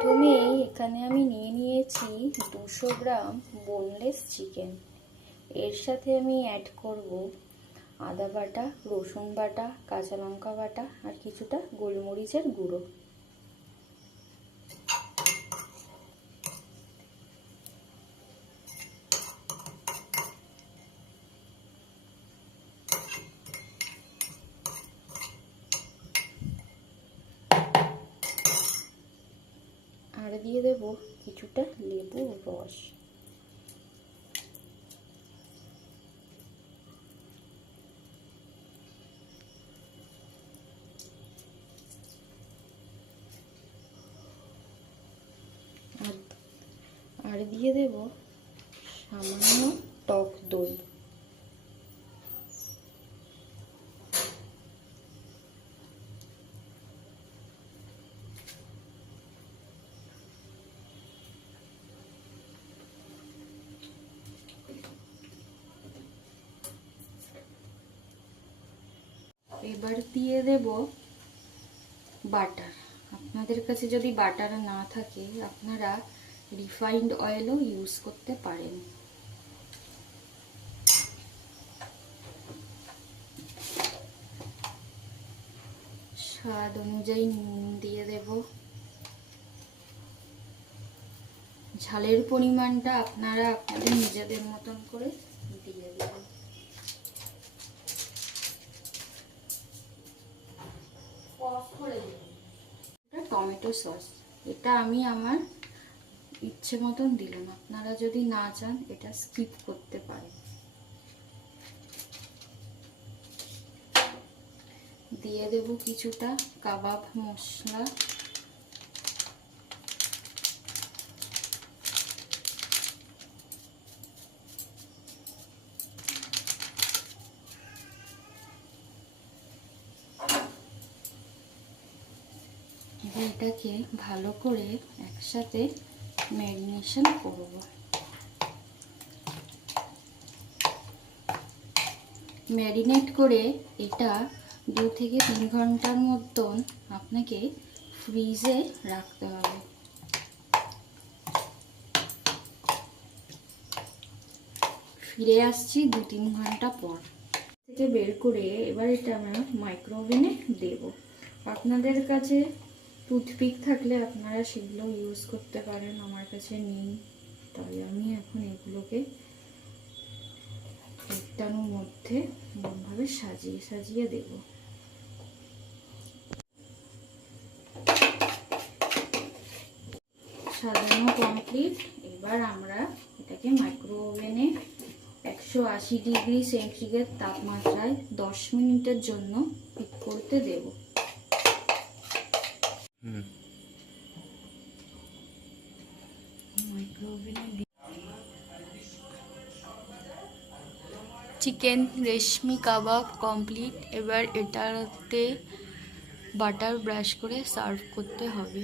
প্রথমেই এখানে আমি নিয়ে নিয়েছি 200 গ্রাম বোনলেস চিকেন। এর সাথে আমি অ্যাড করব আদা বাটা, রসুন বাটা, কাঁচা লঙ্কা বাটা আর কিছুটা গোলমরিচের গুঁড়ো। আর দিয়ে দেব কিছুটা লেবুর রস। আর দিয়ে দেব সামান্য টক দই। এবার দিয়ে দেব বাটার। আপনাদের কাছে যদি বাটার না থাকে আপনারা রিফাইন্ড অয়েলও ইউজ করতে পারেন। স্বাদ অনুযায়ী নুন দিয়ে দেব। ঝালের পরিমাণটা আপনারা আপনাদের নিজেদের মতন করে দিয়ে দেবেন। টমেটো সস, এটা আমি আমার ইচ্ছে মতন দিলাম, আপনারা যদি না চান এটা স্কিপ করতে পারেন। দিয়ে দেব কিছুটা কাবাব মশলা। এটাকে ভালো করে একসাথে ম্যারিনেশন করব। ম্যারিনেট করে এটা 2 থেকে 3 ঘন্টার মতন আপনাকে ফ্রিজে রাখতে হবে। ফিরে আসছি 2-3 ঘন্টা পর। থেকে বের করে এবার এটা আমরা মাইক্রোওভেনে দেব। আপনাদের কাছে টুথপিক থাকলে আপনারা সেগুলো ইউজ করতে পারেন, আমার কাছে নেই, তাই আমি এখন এগুলোকে একটার মধ্যে ভাবে সাজিয়ে সাজিয়ে দেব। সাজানো কমপ্লিট। এবার আমরা এটাকে মাইক্রোওভেনে 180 ডিগ্রি সেন্টিগ্রেড তাপমাত্রায় 10 মিনিটের জন্য কুক করতে দেব। চিকেন রেশমি কাবাব কমপ্লিট। এবার এটাতে বাটার ব্রাশ করে সার্ভ করতে হবে।